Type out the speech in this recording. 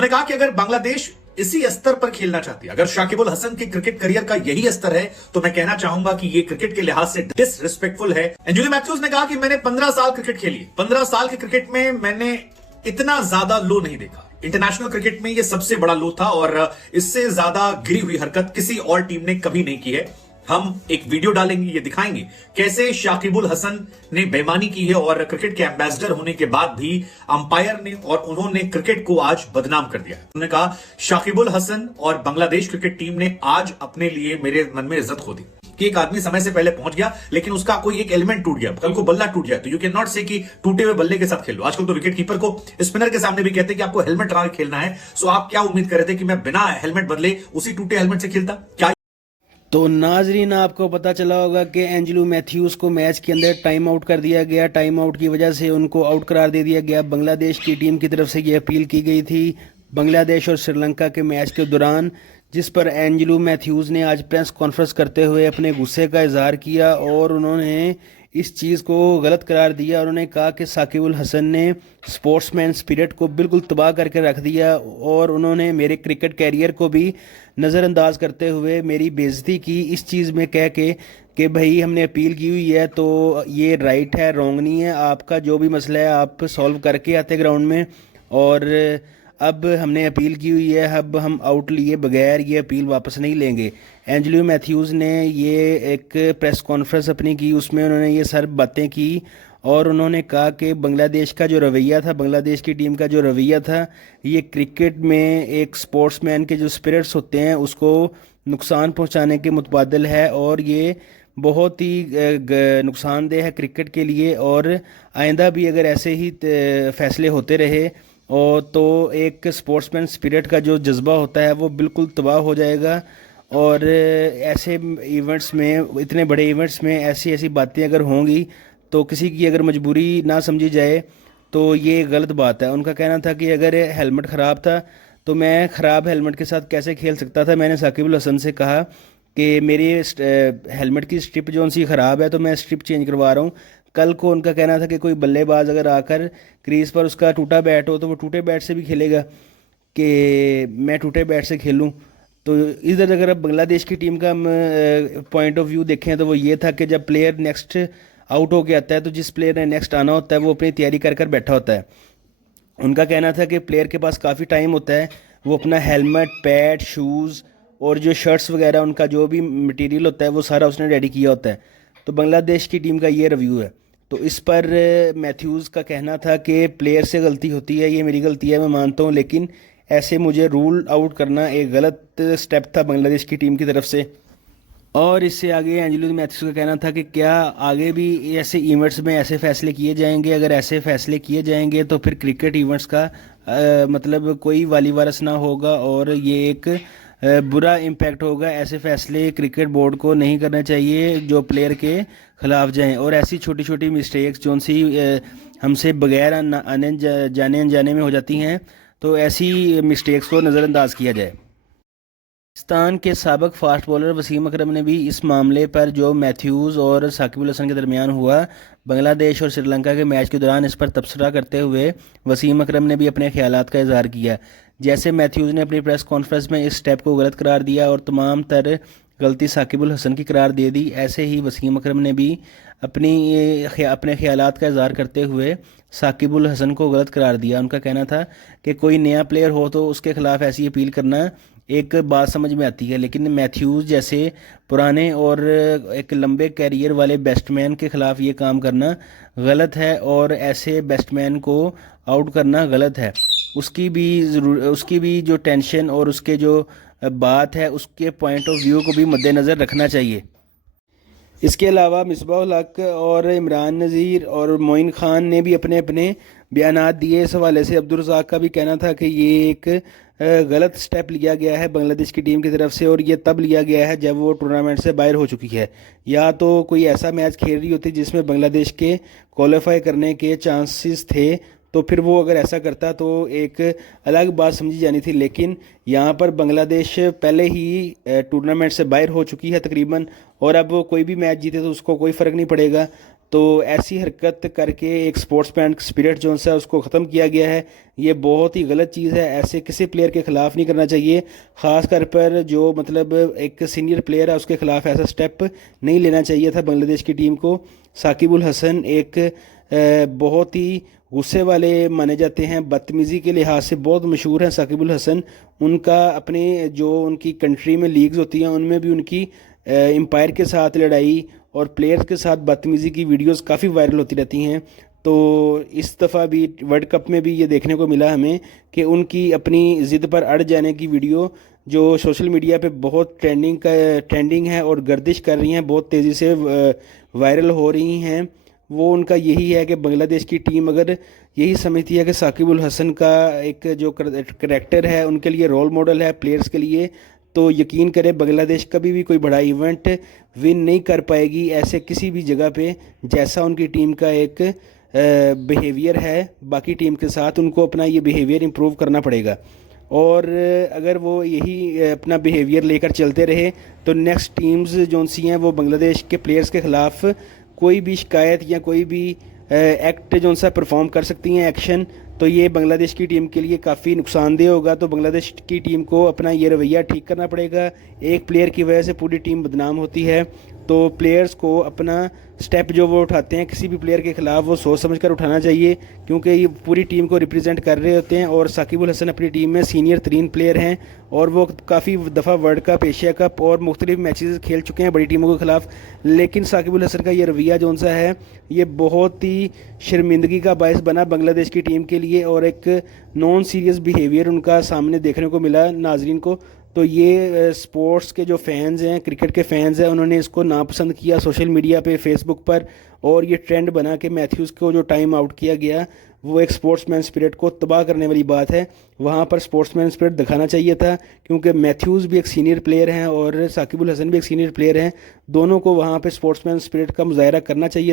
انہوں نے کہا کہ اگر بنگلہ دیش اسی استر پر کھیلنا چاہتی ہے, اگر شاکب الحسن کے کرکٹ کریئر کا یہی استر ہے, تو میں کہنا چاہوں گا کہ یہ کرکٹ کے لحاظ سے ڈس ریسپیکٹفل ہے. اینجلو میتھیوز نے کہا کہ میں نے 15 سال کرکٹ کھیلی, 15 سال کے کرکٹ میں نے اتنا زیادہ لو نہیں دیکھا. انٹرنیشنل کرکٹ میں یہ سب سے بڑا لو تھا, اور اس سے زیادہ گری ہوئی حرکت کسی اور ٹیم نے کبھی نہیں کی ہے. ہم ایک ویڈیو ڈالیں گے, یہ دکھائیں گے کیسے شاکب الحسن نے بےمانی کی ہے, اور کرکٹ کے ایمبیسڈر ہونے کے بعد بھی امپائر نے اور انہوں نے کرکٹ کو آج بدنام کر دیا ہے. انہوں نے کہا شاکب الحسن اور بنگلہ دیش کرکٹ ٹیم نے آج اپنے لیے میرے من میں عزت کھو دی کہ ایک آدمی سمے سے پہلے پہنچ گیا, لیکن اس کا کوئی ایک ایلیمنٹ ٹوٹ گیا, کل کو بلہ ٹوٹ جائے تو یو کین ناٹ سے کہ ٹوٹے ہوئے بلے کے ساتھ کھیلو. آج کل تو وکٹ کیپر کو اسپنر کے سامنے بھی کہتے ہیں کہ آپ کو ہیلمٹ لگا کے کھیلنا ہے. سو آپ کیا امید کر رہے تھے کہ میں بنا ہیلمٹ بدلے اسی ٹوٹے ہیلمٹ سے کھیلتا؟ کیا تو ناظرین آپ کو پتا چلا ہوگا کہ اینجلو میتھیوز کو میچ کے اندر ٹائم آؤٹ کر دیا گیا. ٹائم آؤٹ کی وجہ سے ان کو آؤٹ قرار دے دیا گیا. بنگلہ دیش کی ٹیم کی طرف سے یہ اپیل کی گئی تھی بنگلہ دیش اور سری لنکا کے میچ کے دوران, جس پر اینجلو میتھیوز نے آج پریس کانفرنس کرتے ہوئے اپنے غصے کا اظہار کیا, اور انہوں نے اس چیز کو غلط قرار دیا. انہوں نے کہا کہ شاکب الحسن نے سپورٹس مین سپرٹ کو بالکل تباہ کر کے رکھ دیا, اور انہوں نے میرے کرکٹ کیریئر کو بھی نظر انداز کرتے ہوئے میری بےعزتی کی, اس چیز میں کہہ کے کہ بھائی ہم نے اپیل کی ہوئی ہے تو یہ رائٹ ہے, رونگ نہیں ہے. آپ کا جو بھی مسئلہ ہے آپ سولو کر کے آتے گراؤنڈ میں, اور اب ہم نے اپیل کی ہوئی ہے, اب ہم آؤٹ لیے بغیر یہ اپیل واپس نہیں لیں گے. اینجلو میتھیوز نے یہ ایک پریس کانفرنس اپنی کی, اس میں انہوں نے یہ سب باتیں کی, اور انہوں نے کہا کہ بنگلہ دیش کا جو رویہ تھا, بنگلہ دیش کی ٹیم کا جو رویہ تھا, یہ کرکٹ میں ایک سپورٹس مین کے جو اسپرٹس ہوتے ہیں اس کو نقصان پہنچانے کے متبادل ہے, اور یہ بہت ہی نقصان دہ ہے کرکٹ کے لیے. اور آئندہ بھی اگر ایسے ہی فیصلے ہوتے رہے اور تو ایک سپورٹس مین اسپرٹ کا جو جذبہ ہوتا ہے وہ بالکل تباہ ہو جائے گا. اور ایسے ایونٹس میں, اتنے بڑے ایونٹس میں ایسی باتیں اگر ہوں گی تو کسی کی اگر مجبوری نہ سمجھی جائے تو یہ غلط بات ہے. ان کا کہنا تھا کہ اگر ہیلمٹ خراب تھا تو میں خراب ہیلمٹ کے ساتھ کیسے کھیل سکتا تھا. میں نے شاکب الحسن سے کہا کہ میری ہیلمٹ کی اسٹرپ جو سی خراب ہے تو میں اسٹرپ چینج کروا رہا ہوں. کل کو ان کا کہنا تھا کہ کوئی بلے باز اگر آ کر کریز پر اس کا ٹوٹا بیٹ ہو تو وہ ٹوٹے بیٹ سے بھی کھیلے گا, کہ میں ٹوٹے بیٹ سے کھیلوں. تو ادھر اگر بنگلہ دیش کی ٹیم کا پوائنٹ آف ویو دیکھیں تو وہ یہ تھا کہ جب پلیئر نیکسٹ آؤٹ ہو کے آتا ہے تو جس پلیئر نے نیکسٹ آنا ہوتا ہے وہ اپنی تیاری کر بیٹھا ہوتا ہے. ان کا کہنا تھا کہ پلیئر کے پاس کافی ٹائم ہوتا ہے, وہ اپنا ہیلمٹ, پیڈ, شوز اور جو شرٹس وغیرہ ان کا جو بھی مٹیریل ہوتا ہے وہ سارا اس نے ریڈی کیا ہوتا ہے. تو بنگلہ دیش کی ٹیم کا یہ ریویو ہے. تو اس پر میتھیوز کا کہنا تھا کہ پلیئر سے غلطی ہوتی ہے, یہ میری غلطی ہے, میں مانتا ہوں, لیکن ایسے مجھے رول آؤٹ کرنا ایک غلط سٹیپ تھا بنگلہ دیش کی ٹیم کی طرف سے. اور اس سے آگے اینجلو میتھیوز کا کہنا تھا کہ کیا آگے بھی ایسے ایونٹس میں ایسے فیصلے کیے جائیں گے؟ اگر ایسے فیصلے کیے جائیں گے تو پھر کرکٹ ایونٹس کا مطلب کوئی والی وارث نہ ہوگا, اور یہ ایک برا امپیکٹ ہوگا. ایسے فیصلے کرکٹ بورڈ کو نہیں کرنا چاہیے جو پلیئر کے خلاف جائیں, اور ایسی چھوٹی چھوٹی مسٹیکس جو سی ہم سے بغیر آنے جانے انجانے میں ہو جاتی ہیں, تو ایسی مسٹیکس کو نظر انداز کیا جائے. پاکستان کے سابق فاسٹ بولر وسیم اکرم نے بھی اس معاملے پر جو میتھیوز اور شاکب الحسن کے درمیان ہوا بنگلہ دیش اور سری لنکا کے میچ کے دوران, اس پر تبصرہ کرتے ہوئے وسیم اکرم نے بھی اپنے خیالات کا اظہار کیا. جیسے میتھیوز نے اپنی پریس کانفرنس میں اس سٹیپ کو غلط قرار دیا اور تمام تر غلطی شاکب الحسن کی قرار دے دی, ایسے ہی وسیم اکرم نے بھی اپنے خیالات کا اظہار کرتے ہوئے شاکب الحسن کو غلط قرار دیا. ان کا کہنا تھا کہ کوئی نیا پلیئر ہو تو اس کے خلاف ایسی اپیل کرنا ایک بات سمجھ میں آتی ہے, لیکن میتھیوز جیسے پرانے اور ایک لمبے کیریئر والے بیسٹ مین کے خلاف یہ کام کرنا غلط ہے, اور ایسے بیسٹ مین کو آؤٹ کرنا غلط ہے. اس کی بھی جو ٹینشن اور اس کے جو بات ہے اس کے پوائنٹ آف ویو کو بھی مد نظر رکھنا چاہیے. اس کے علاوہ مصباح الحق اور عمران نذیر اور معین خان نے بھی اپنے بیانات دیے. اس حوالے سے عبدالرزاق کا بھی کہنا تھا کہ یہ ایک غلط سٹیپ لیا گیا ہے بنگلہ دیش کی ٹیم کی طرف سے, اور یہ تب لیا گیا ہے جب وہ ٹورنامنٹ سے باہر ہو چکی ہے, یا تو کوئی ایسا میچ کھیل رہی ہوتی جس میں بنگلہ دیش کے کوالیفائی کرنے کے چانسز تھے, تو پھر وہ اگر ایسا کرتا تو ایک الگ بات سمجھی جانی تھی. لیکن یہاں پر بنگلہ دیش پہلے ہی ٹورنامنٹ سے باہر ہو چکی ہے تقریباً, اور اب کوئی بھی میچ جیتے تو اس کو کوئی فرق نہیں پڑے گا. تو ایسی حرکت کر کے ایک سپورٹس مین اسپرٹ جو ہے اس کو ختم کیا گیا ہے. یہ بہت ہی غلط چیز ہے. ایسے کسی پلیئر کے خلاف نہیں کرنا چاہیے, خاص کر پر جو مطلب ایک سینئر پلیئر ہے اس کے خلاف ایسا سٹیپ نہیں لینا چاہیے تھا بنگلہ دیش کی ٹیم کو. ثاقب الحسن ایک بہت ہی غصے والے مانے جاتے ہیں, بدتمیزی کے لحاظ سے بہت مشہور ہیں ثاقب الحسن. ان کا اپنے جو ان کی کنٹری میں لیگز ہوتی ہیں ان میں بھی ان کی امپائر کے ساتھ لڑائی اور پلیئرز کے ساتھ بدتمیزی کی ویڈیوز کافی وائرل ہوتی رہتی ہیں. تو اس دفعہ بھی ورلڈ کپ میں بھی یہ دیکھنے کو ملا ہمیں کہ ان کی اپنی ضد پر اڑ جانے کی ویڈیو جو سوشل میڈیا پہ بہت ٹرینڈنگ ہے اور گردش کر رہی ہیں, بہت تیزی سے وائرل ہو رہی ہیں. وہ ان کا یہی ہے کہ بنگلہ دیش کی ٹیم اگر یہی سمجھتی ہے کہ ثاقب الحسن کا ایک جو کریکٹر ہے ان کے لیے رول ماڈل ہے پلیئرز کے لیے, تو یقین کرے بنگلہ دیش کبھی بھی کوئی بڑا ایونٹ ون نہیں کر پائے گی ایسے کسی بھی جگہ پہ جیسا ان کی ٹیم کا ایک بیہیویئر ہے باقی ٹیم کے ساتھ. ان کو اپنا یہ بیہیویئر امپروو کرنا پڑے گا, اور اگر وہ یہی اپنا بیہیویئر لے کر چلتے رہے تو نیکسٹ ٹیمز جو سی ہیں وہ بنگلہ دیش کے پلیئرز کے خلاف کوئی بھی شکایت یا کوئی بھی ایکٹ جو سا پرفارم کر سکتی ہیں ایکشن, تو یہ بنگلہ دیش کی ٹیم کے لیے کافی نقصان دہ ہوگا. تو بنگلہ دیش کی ٹیم کو اپنا یہ رویہ ٹھیک کرنا پڑے گا. ایک پلیئر کی وجہ سے پوری ٹیم بدنام ہوتی ہے, تو پلیئرز کو اپنا سٹیپ جو وہ اٹھاتے ہیں کسی بھی پلیئر کے خلاف وہ سوچ سمجھ کر اٹھانا چاہیے, کیونکہ یہ پوری ٹیم کو ریپرزینٹ کر رہے ہوتے ہیں. اور ثاقب الحسن اپنی ٹیم میں سینئر ترین پلیئر ہیں اور وہ کافی دفعہ ورلڈ کپ, ایشیا کپ اور مختلف میچز کھیل چکے ہیں بڑی ٹیموں کے خلاف. لیکن ثاقب الحسن کا یہ رویہ جو سا ہے یہ بہت ہی شرمندگی کا باعث بنا بنگلہ دیش کی ٹیم کے لیے, اور ایک نان سیریس بیہیویئر ان کا سامنے دیکھنے کو ملا ناظرین کو. تو یہ سپورٹس کے جو فینز ہیں, کرکٹ کے فینز ہیں, انہوں نے اس کو ناپسند کیا سوشل میڈیا پہ, فیس بک پر, اور یہ ٹرینڈ بنا کہ میتھیوز کو جو ٹائم آؤٹ کیا گیا وہ ایک سپورٹس مین اسپرٹ کو تباہ کرنے والی بات ہے. وہاں پر سپورٹس مین اسپرٹ دکھانا چاہیے تھا, کیونکہ میتھیوز بھی ایک سینئر پلیئر ہیں اور ثاقب الحسن بھی ایک سینئر پلیئر ہیں. دونوں کو وہاں پہ سپورٹس مین اسپرٹ کا مظاہرہ کرنا چاہیے.